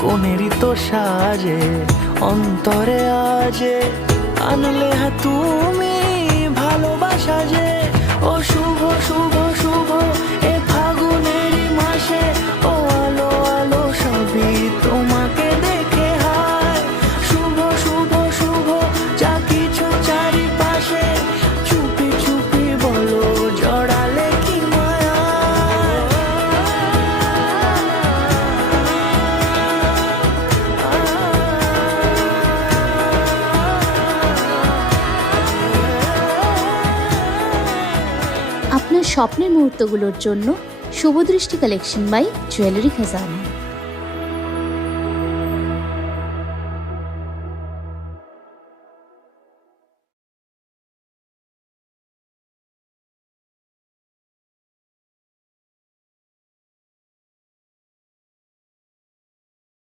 কোনেরই তো সাজে অন্তরে আজে আনলে তুমি ভালোবাসা যে। ও শুভ শুভ শুভ এ ফাগুনেরই মাসে, ও আলো আলো সবই তোমাকে দেখে হায়। শুভ শুভ শুভ যা কিছু চারিপাশে, চুপি চুপি বলো জড়ালে কি মায়া। আপনার স্বপ্নের মুহূর্তগুলোর জন্য শুভদৃষ্টি কালেকশন বাই জুয়েলারি খাজানা।